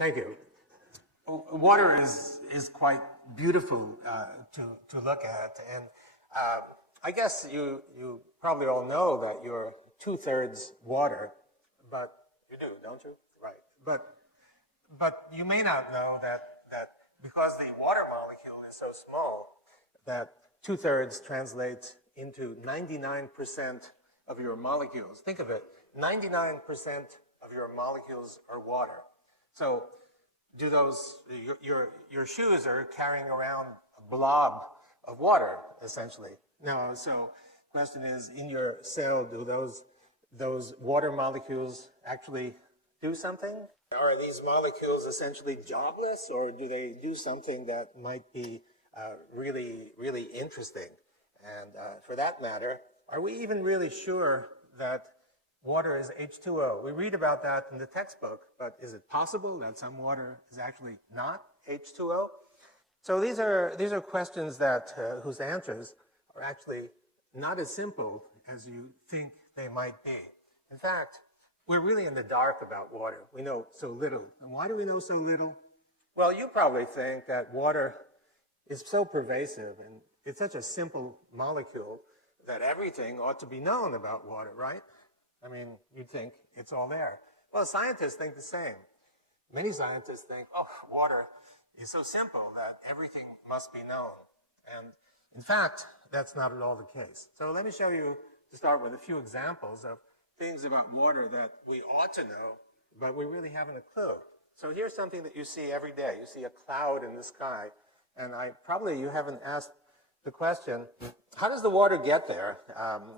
Thank you. Water is quite beautiful to look at, and I guess you probably all know that you're 2/3 water, but you do, don't you? Right. But you may not know that because the water molecule is so small, that 2/3 translates into 99% of your molecules. Think of it, 99% of your molecules are water. So do those, your shoes are carrying around a blob of water, essentially. Now, so the question is, in your cell, do those water molecules actually do something? Are these molecules essentially jobless, or do they do something that might be really, really interesting? And for that matter, are we even really sure that water is H2O? We read about that in the textbook, but is it possible that some water is actually not H2O? So these are questions that whose answers are actually not as simple as you think they might be. In fact, we're really in the dark about water. We know so little. And why do we know so little? Well, you probably think that water is so pervasive and it's such a simple molecule that everything ought to be known about water, right? I mean, you'd think it's all there. Well, scientists think the same. Many scientists think, oh, water is so simple that everything must be known. And in fact, that's not at all the case. So let me show you, to start with, a few examples of things about water that we ought to know, but we really haven't a clue. So here's something that you see every day. You see a cloud in the sky, and you haven't asked the question, how does the water get there?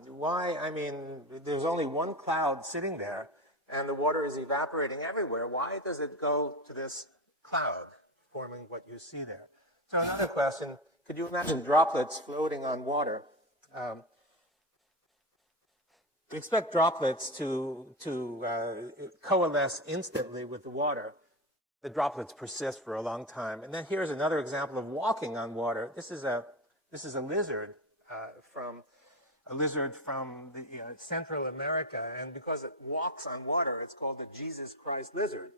Why? I mean, there's only one cloud sitting there, and the water is evaporating everywhere. Why does it go to this cloud, forming what you see there? So another question, could you imagine droplets floating on water? We expect droplets to coalesce instantly with the water. The droplets persist for a long time. And then here's another example of walking on water. This is a lizard from the Central America, and because it walks on water, it's called the Jesus Christ lizard.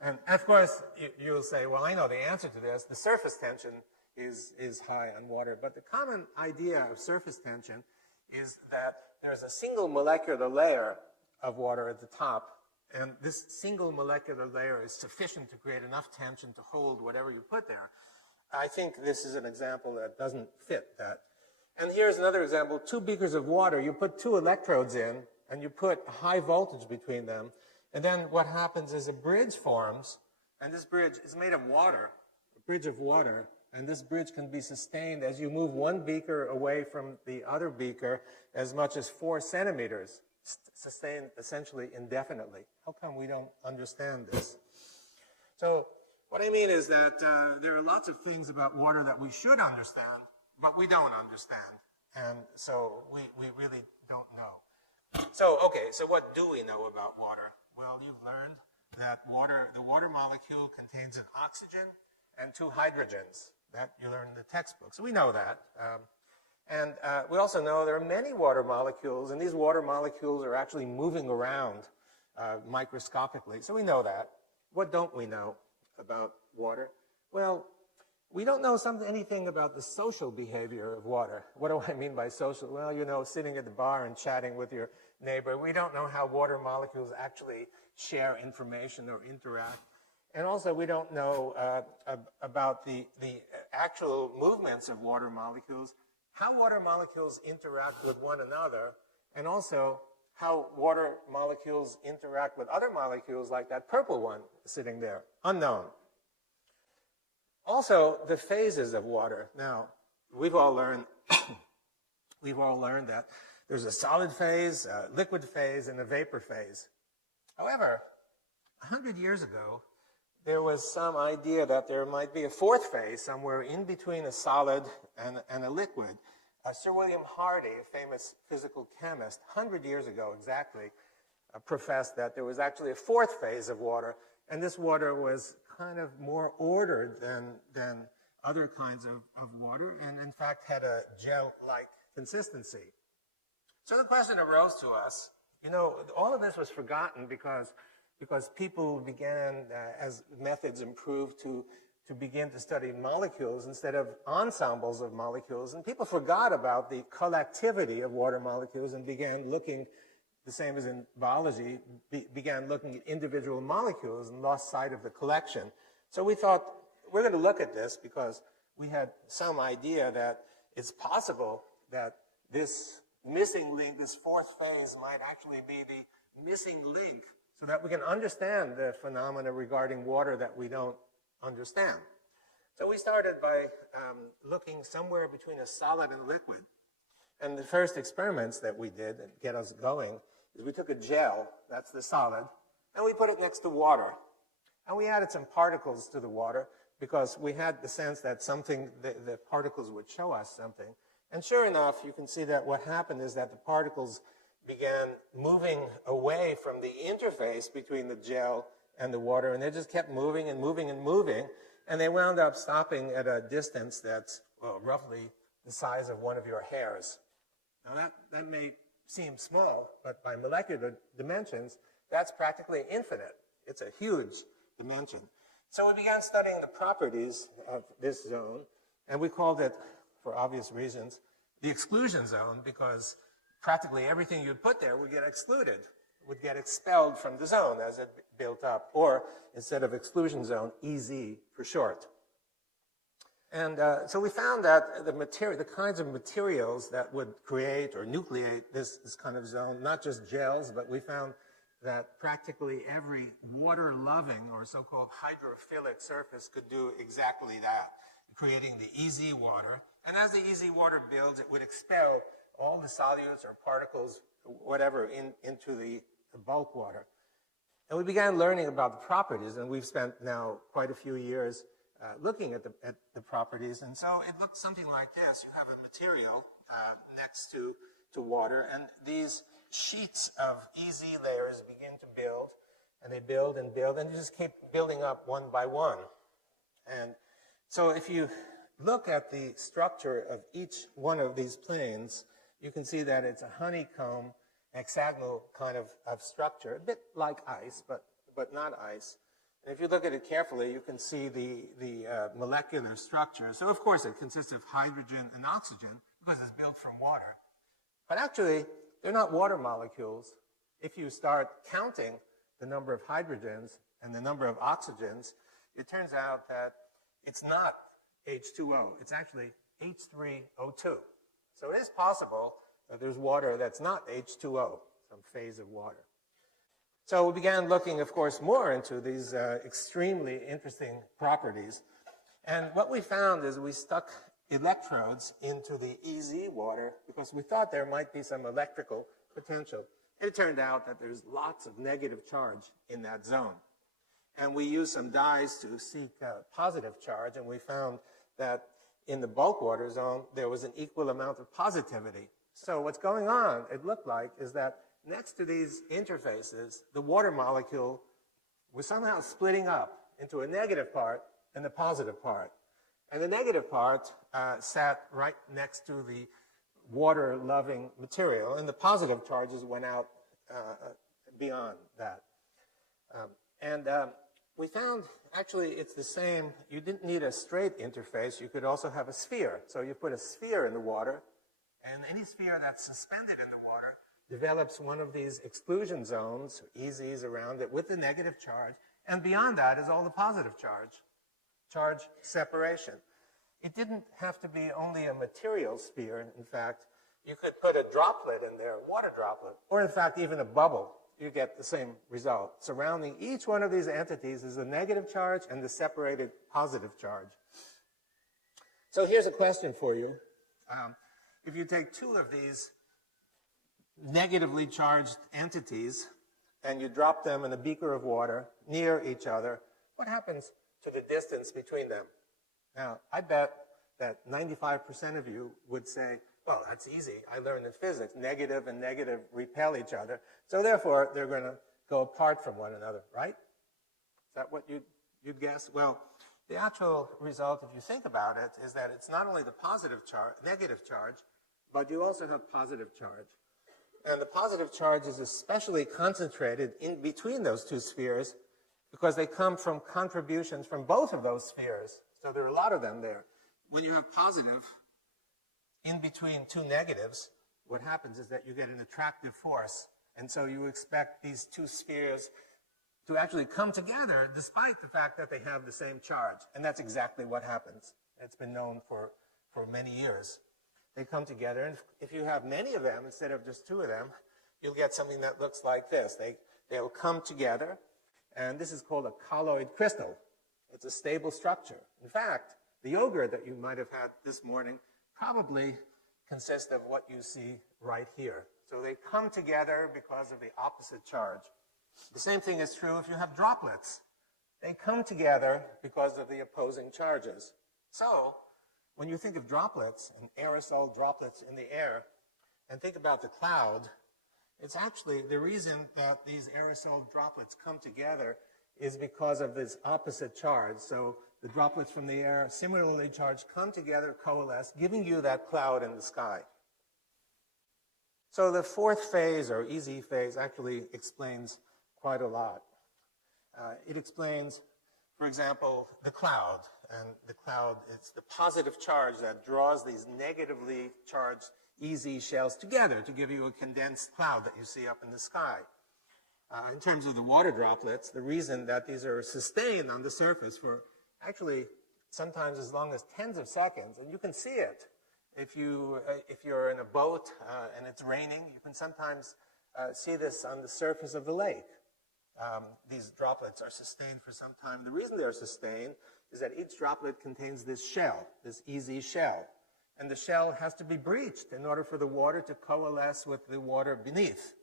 And of course, you'll say, well, I know the answer to this. The surface tension is high on water, but the common idea of surface tension is that there's a single molecular layer of water at the top, and this single molecular layer is sufficient to create enough tension to hold whatever you put there. I think this is an example that doesn't fit that. And here's another example, 2 beakers of water. You put 2 electrodes in, and you put a high voltage between them, and then what happens is a bridge forms, and this bridge is made of water, a bridge of water, and this bridge can be sustained as you move one beaker away from the other beaker as much as 4 centimeters, sustained essentially indefinitely. How come we don't understand this? So what I mean is that there are lots of things about water that we should understand, but we don't understand. And so we really don't know. So, okay, so what do we know about water? Well, you've learned that the water molecule contains an oxygen and 2 hydrogens. That you learn in the textbook. So we know that. And we also know there are many water molecules, and these water molecules are actually moving around microscopically. So we know that. What don't we know about water? Well, we don't know anything about the social behavior of water. What do I mean by social? Well, you know, sitting at the bar and chatting with your neighbor. We don't know how water molecules actually share information or interact. And also, we don't know about the actual movements of water molecules, how water molecules interact with one another, and also how water molecules interact with other molecules like that purple one sitting there. Unknown. Also, the phases of water. Now, we've all learned that there's a solid phase, a liquid phase, and a vapor phase. However, 100 years ago, there was some idea that there might be a 4th phase somewhere in between a solid and a liquid. Sir William Hardy, a famous physical chemist, 100 years ago exactly, professed that there was actually a 4th phase of water, and this water was kind of more ordered than other kinds of water, and in fact had a gel-like consistency. So the question arose to us, you know, all of this was forgotten because because people began, as methods improved, to begin to study molecules instead of ensembles of molecules. And people forgot about the collectivity of water molecules and began looking, the same as in biology, began looking at individual molecules and lost sight of the collection. So we thought, we're going to look at this because we had some idea that it's possible that this missing link, this fourth phase, might actually be the missing link so that we can understand the phenomena regarding water that we don't understand. So we started by looking somewhere between a solid and liquid. And the first experiments that we did that get us going is we took a gel, that's the solid, and we put it next to water. And we added some particles to the water because we had the sense that something, the particles would show us something. And sure enough, you can see that what happened is that the particles began moving away from the interface between the gel and the water, and they just kept moving and moving and moving, and they wound up stopping at a distance that's, well, roughly the size of one of your hairs. Now that may seem small, but by molecular dimensions, that's practically infinite. It's a huge dimension. So we began studying the properties of this zone, and we called it, for obvious reasons, the exclusion zone, because practically everything you'd put there would get excluded, would get expelled from the zone as it built up, or instead of exclusion zone, EZ for short. And so we found that the kinds of materials that would create or nucleate this kind of zone, not just gels, but we found that practically every water-loving or so-called hydrophilic surface could do exactly that, creating the EZ water. And as the EZ water builds, it would expel all the solutes or particles, whatever, into the bulk water. And we began learning about the properties, and we've spent now quite a few years looking at the properties. And so it looks something like this. You have a material next to water, and these sheets of EZ layers begin to build, and they build and build, and you just keep building up one by one. And so if you look at the structure of each one of these planes, you can see that it's a honeycomb, hexagonal kind of structure, a bit like ice, but not ice. And if you look at it carefully, you can see the molecular structure. So, of course, it consists of hydrogen and oxygen because it's built from water. But actually, they're not water molecules. If you start counting the number of hydrogens and the number of oxygens, it turns out that it's not H2O. It's actually H3O2. So it is possible that there's water that's not H2O, some phase of water. So we began looking, of course, more into these extremely interesting properties. And what we found is we stuck electrodes into the EZ water because we thought there might be some electrical potential. And it turned out that there's lots of negative charge in that zone. And we used some dyes to seek positive charge, and we found that in the bulk water zone, there was an equal amount of positivity. So what's going on, it looked like, is that next to these interfaces, the water molecule was somehow splitting up into a negative part and the positive part. And the negative part sat right next to the water-loving material, and the positive charges went out beyond that. We found, actually, it's the same. You didn't need a straight interface. You could also have a sphere. So you put a sphere in the water, and any sphere that's suspended in the water develops one of these exclusion zones, EZs around it, with the negative charge. And beyond that is all the positive charge separation. It didn't have to be only a material sphere. In fact, you could put a droplet in there, a water droplet, or in fact, even a bubble. You get the same result. Surrounding each one of these entities is a negative charge and the separated positive charge. So here's a question for you. If you take two of these negatively charged entities and you drop them in a beaker of water near each other, what happens to the distance between them? Now, I bet that 95% of you would say, well, that's easy. I learned in physics, negative and negative repel each other. So therefore, they're going to go apart from one another, right? Is that what you'd guess? Well, the actual result, if you think about it, is that it's not only the positive charge, negative charge, but you also have positive charge. And the positive charge is especially concentrated in between those two spheres because they come from contributions from both of those spheres. So there are a lot of them there. When you have positive in between two negatives, what happens is that you get an attractive force. And so you expect these two spheres to actually come together despite the fact that they have the same charge. And that's exactly what happens. It's been known for many years. They come together, and if you have many of them instead of just two of them, you'll get something that looks like this. They'll come together, and this is called a colloid crystal. It's a stable structure. In fact, the yogurt that you might have had this morning probably consists of what you see right here. So they come together because of the opposite charge. The same thing is true if you have droplets. They come together because of the opposing charges. So when you think of droplets and aerosol droplets in the air, and think about the cloud, it's actually the reason that these aerosol droplets come together is because of this opposite charge. So the droplets from the air, similarly charged, come together, coalesce, giving you that cloud in the sky. So the fourth phase, or easy phase, actually explains quite a lot. It explains, for example, the cloud. And the cloud, it's the positive charge that draws these negatively charged EZ shells together to give you a condensed cloud that you see up in the sky. In terms of the water droplets, the reason that these are sustained on the surface for actually sometimes as long as tens of seconds, and you can see it. If you're in a boat and it's raining, you can sometimes see this on the surface of the lake. These droplets are sustained for some time. The reason they're sustained is that each droplet contains this shell, this EZ shell. And the shell has to be breached in order for the water to coalesce with the water beneath.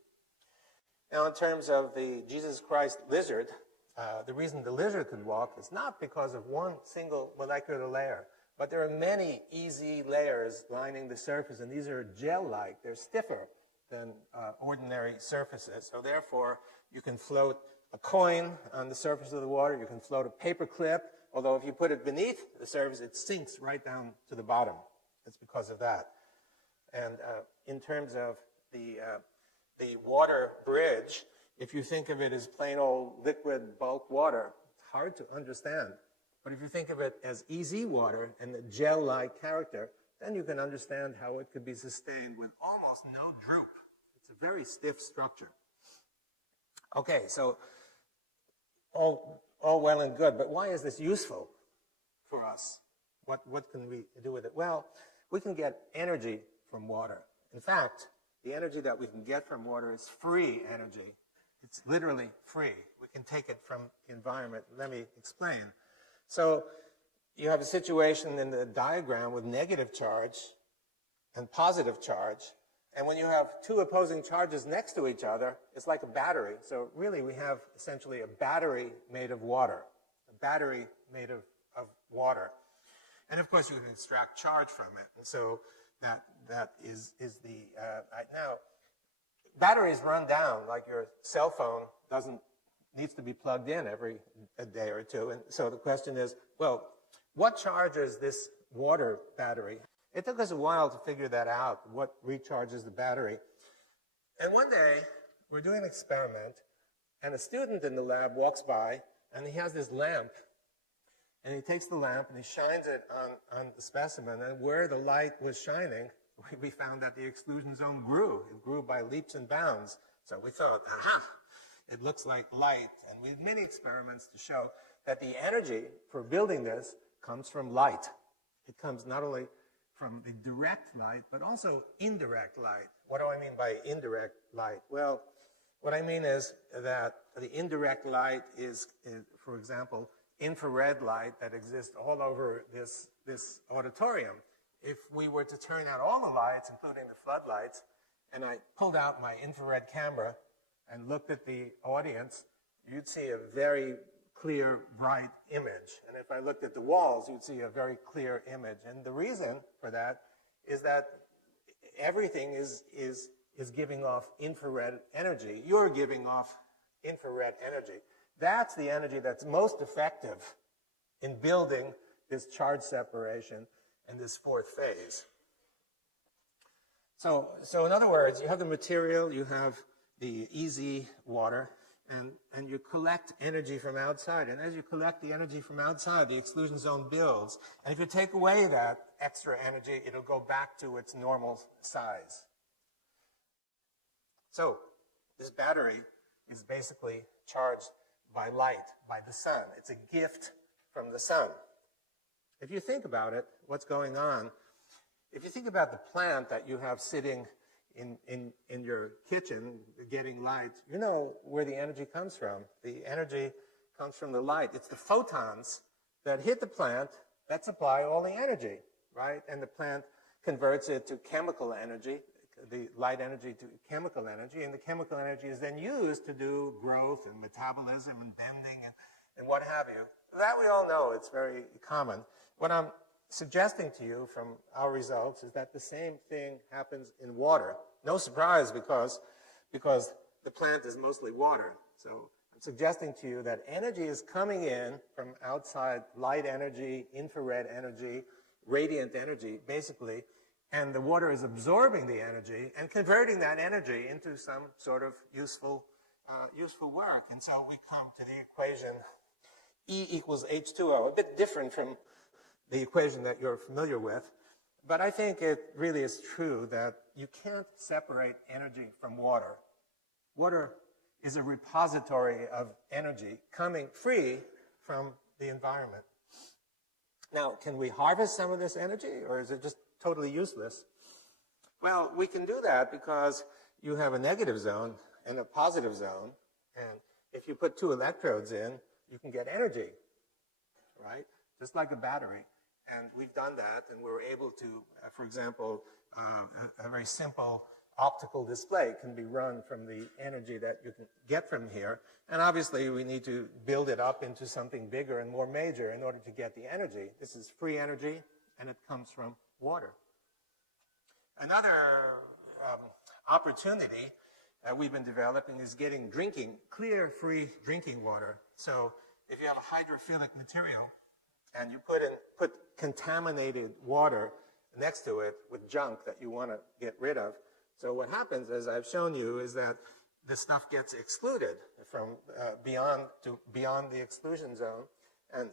Now, in terms of the Jesus Christ lizard, the reason the lizard could walk is not because of one single molecular layer, but there are many EZ layers lining the surface, and these are gel-like. They're stiffer than ordinary surfaces. So therefore, you can float a coin on the surface of the water. You can float a paper clip, although if you put it beneath the surface, it sinks right down to the bottom. It's because of that. And in terms of the water bridge, if you think of it as plain old liquid bulk water, it's hard to understand. But if you think of it as EZ water and the gel-like character, then you can understand how it could be sustained with almost no droop. It's a very stiff structure. Okay, so all well and good, but why is this useful for us? What can we do with it? Well, we can get energy from water. In fact, the energy that we can get from water is free energy. It's literally free. We can take it from the environment. Let me explain. So you have a situation in the diagram with negative charge and positive charge. And when you have two opposing charges next to each other, it's like a battery. So really we have essentially a battery made of water, a battery made of water. And of course you can extract charge from it. And so that is the, now, batteries run down, like your cell phone needs to be plugged in every day or two. And so the question is, well, what charges this water battery? It took us a while to figure that out, what recharges the battery. And one day, we're doing an experiment, and a student in the lab walks by, and he has this lamp. And he takes the lamp, and he shines it on the specimen. And where the light was shining, we found that the exclusion zone grew. It grew by leaps and bounds. So we thought, aha, it looks like light. And we did many experiments to show that the energy for building this comes from light. It comes not only from the direct light, but also indirect light. What do I mean by indirect light? Well, what I mean is that the indirect light is for example, infrared light that exists all over this auditorium. If we were to turn out all the lights, including the floodlights, and I pulled out my infrared camera and looked at the audience, you'd see a very clear, bright image. And if I looked at the walls, you'd see a very clear image. And the reason for that is that everything is giving off infrared energy. You're giving off infrared energy. That's the energy that's most effective in building this charge separation in this fourth phase. So in other words, you have the material, you have the easy water, and you collect energy from outside. And as you collect the energy from outside, the exclusion zone builds. And if you take away that extra energy, it'll go back to its normal size. So this battery is basically charged by light, by the sun. It's a gift from the sun. If you think about it, what's going on, if you think about the plant that you have sitting in your kitchen getting light, you know where the energy comes from. The energy comes from the light. It's the photons that hit the plant that supply all the energy, right? And the plant converts it to chemical energy, the light energy to chemical energy, and the chemical energy is then used to do growth and metabolism and bending and what have you. That we all know, it's very common. What I'm suggesting to you from our results is that the same thing happens in water. No surprise because the plant is mostly water. So I'm suggesting to you that energy is coming in from outside, light energy, infrared energy, radiant energy, basically, and the water is absorbing the energy and converting that energy into some sort of useful work. And so we come to the equation E equals H2O, a bit different from the equation that you're familiar with. But I think it really is true that you can't separate energy from water. Water is a repository of energy coming free from the environment. Now, can we harvest some of this energy, or is it just totally useless? Well, we can do that because you have a negative zone and a positive zone, and if you put two electrodes in, you can get energy, right? Just like a battery. And we've done that, and we were able to, for example, a very simple optical display can be run from the energy that you can get from here. And obviously, we need to build it up into something bigger and more major in order to get the energy. This is free energy, and it comes from water. Another opportunity we've been developing is getting clear, free drinking water. So if you have a hydrophilic material, and you put contaminated water next to it with junk that you want to get rid of. So what happens, as I've shown you, is that this stuff gets excluded from beyond the exclusion zone, and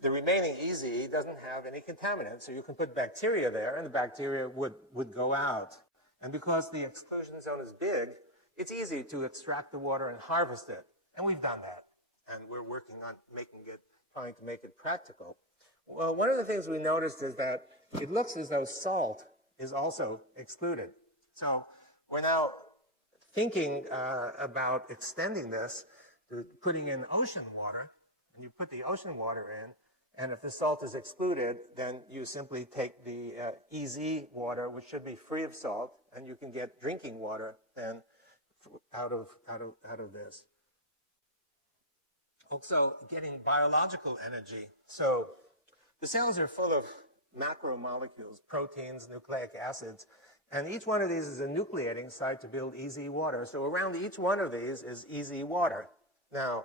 the remaining EZ doesn't have any contaminants. So you can put bacteria there, and the bacteria would go out. And because the exclusion zone is big, it's easy to extract the water and harvest it. And we've done that, and we're working on trying to make it practical. Well, one of the things we noticed is that it looks as though salt is also excluded. So we're now thinking about extending this to putting in ocean water, and you put the ocean water in, and if the salt is excluded, then you simply take the EZ water, which should be free of salt, and you can get drinking water then out of this. Also, getting biological energy. So the cells are full of macromolecules, proteins, nucleic acids, and each one of these is a nucleating site to build EZ water. So around each one of these is EZ water. Now,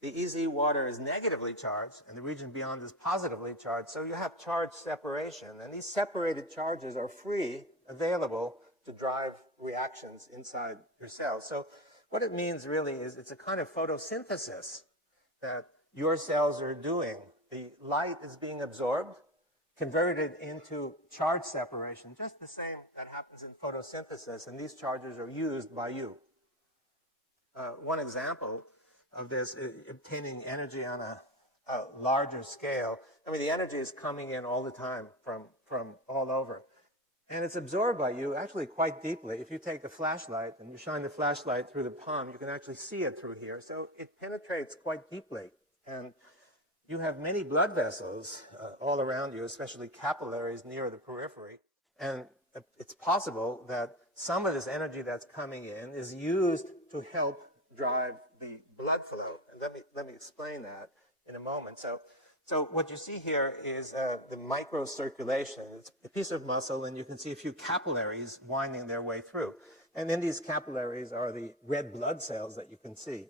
the EZ water is negatively charged, and the region beyond is positively charged, so you have charge separation, and these separated charges are free, available to drive reactions inside your cells. So what it means really is it's a kind of photosynthesis that your cells are doing. The light is being absorbed, converted into charge separation, just the same that happens in photosynthesis, and these charges are used by you. One example of this is obtaining energy on a larger scale. I mean, the energy is coming in all the time from all over. And it's absorbed by you actually quite deeply. If you take a flashlight and you shine the flashlight through the palm, you can actually see it through here. So it penetrates quite deeply. And you have many blood vessels all around you, especially capillaries near the periphery. And it's possible that some of this energy that's coming in is used to help drive the blood flow. And let me explain that in a moment. So what you see here is the microcirculation. It's a piece of muscle, and you can see a few capillaries winding their way through. And in these capillaries are the red blood cells that you can see.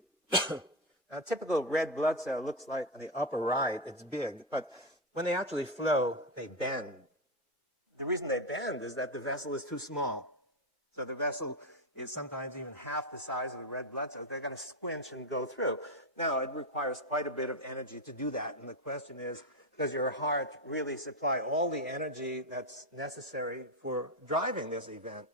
A typical red blood cell looks like on the upper right, it's big, but when they actually flow, they bend. The reason they bend is that the vessel is too small. So the vessel is sometimes even half the size of the red blood cells. They've got to squinch and go through. Now, it requires quite a bit of energy to do that. And the question is, does your heart really supply all the energy that's necessary for driving this event?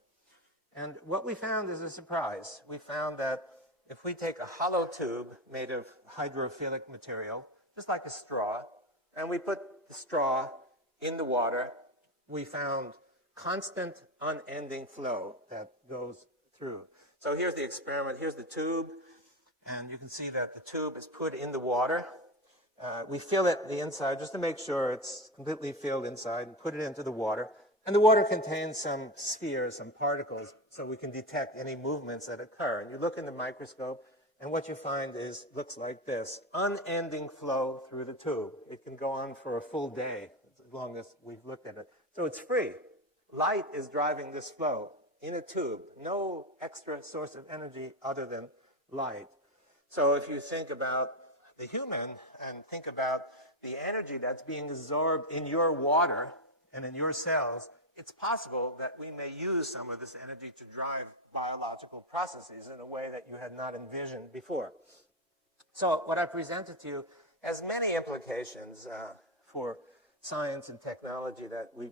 And what we found is a surprise. We found that if we take a hollow tube made of hydrophilic material, just like a straw, and we put the straw in the water, we found constant, unending flow that goes through. So here's the experiment. Here's the tube, and you can see that the tube is put in the water. We fill it the inside just to make sure it's completely filled inside and put it into the water. And the water contains some spheres, some particles, so we can detect any movements that occur. And you look in the microscope, and what you find looks like this: unending flow through the tube. It can go on for a full day, as long as we've looked at it. So it's free. Light is driving this flow in a tube. No extra source of energy other than light. So if you think about the human and think about the energy that's being absorbed in your water and in your cells, it's possible that we may use some of this energy to drive biological processes in a way that you had not envisioned before. So what I presented to you has many implications for science and technology that we've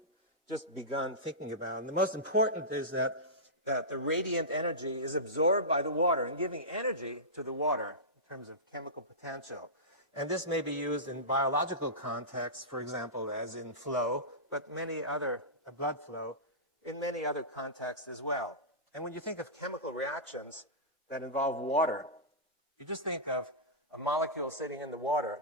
just begun thinking about. And the most important is that the radiant energy is absorbed by the water and giving energy to the water in terms of chemical potential. And this may be used in biological contexts, for example, as in flow, but many other blood flow in many other contexts as well. And when you think of chemical reactions that involve water, you just think of a molecule sitting in the water.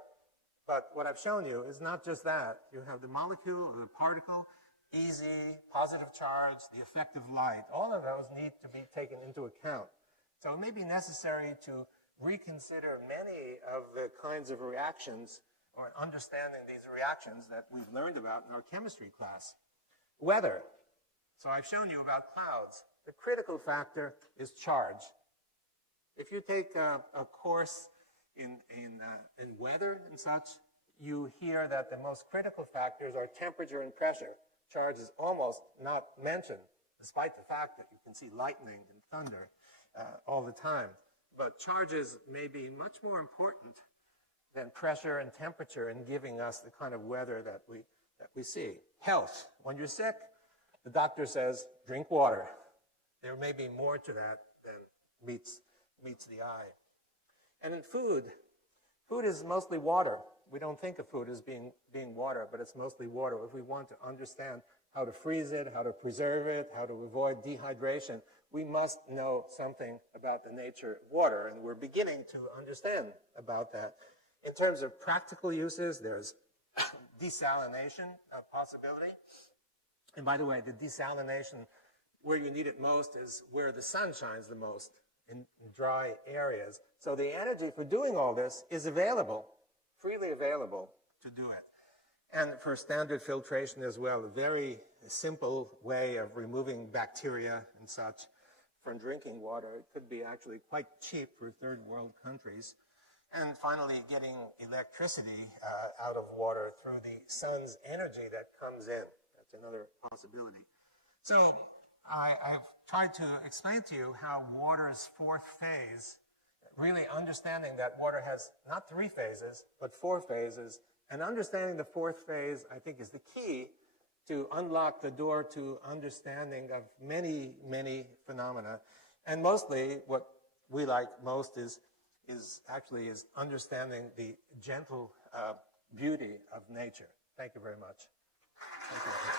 But what I've shown you is not just that. You have the molecule or the particle, easy, positive charge, the effect of light. All of those need to be taken into account. So it may be necessary to reconsider many of the kinds of reactions or understanding these reactions that we've learned about in our chemistry class. Weather. So I've shown you about clouds. The critical factor is charge. If you take a course in weather and such, you hear that the most critical factors are temperature and pressure. Charge is almost not mentioned, despite the fact that you can see lightning and thunder all the time. But charges may be much more important than pressure and temperature in giving us the kind of weather that we see. Health. When you're sick, the doctor says, drink water. There may be more to that than meets the eye. And in food is mostly water. We don't think of food as being water, but it's mostly water. If we want to understand how to freeze it, how to preserve it, how to avoid dehydration, we must know something about the nature of water, and we're beginning to understand about that. In terms of practical uses, there's desalination possibility. And by the way, the desalination, where you need it most is where the sun shines the most, in dry areas. So the energy for doing all this is available, freely available to do it. And for standard filtration as well, a very simple way of removing bacteria and such from drinking water. It could be actually quite cheap for third world countries. And finally, getting electricity out of water through the sun's energy that comes in. That's another possibility. So I've tried to explain to you how water's fourth phase, really understanding that water has not 3 phases, but 4 phases. And understanding the fourth phase, I think, is the key to unlock the door to understanding of many, many phenomena. And mostly, what we like most is understanding the gentle beauty of nature. Thank you very much. Thank you.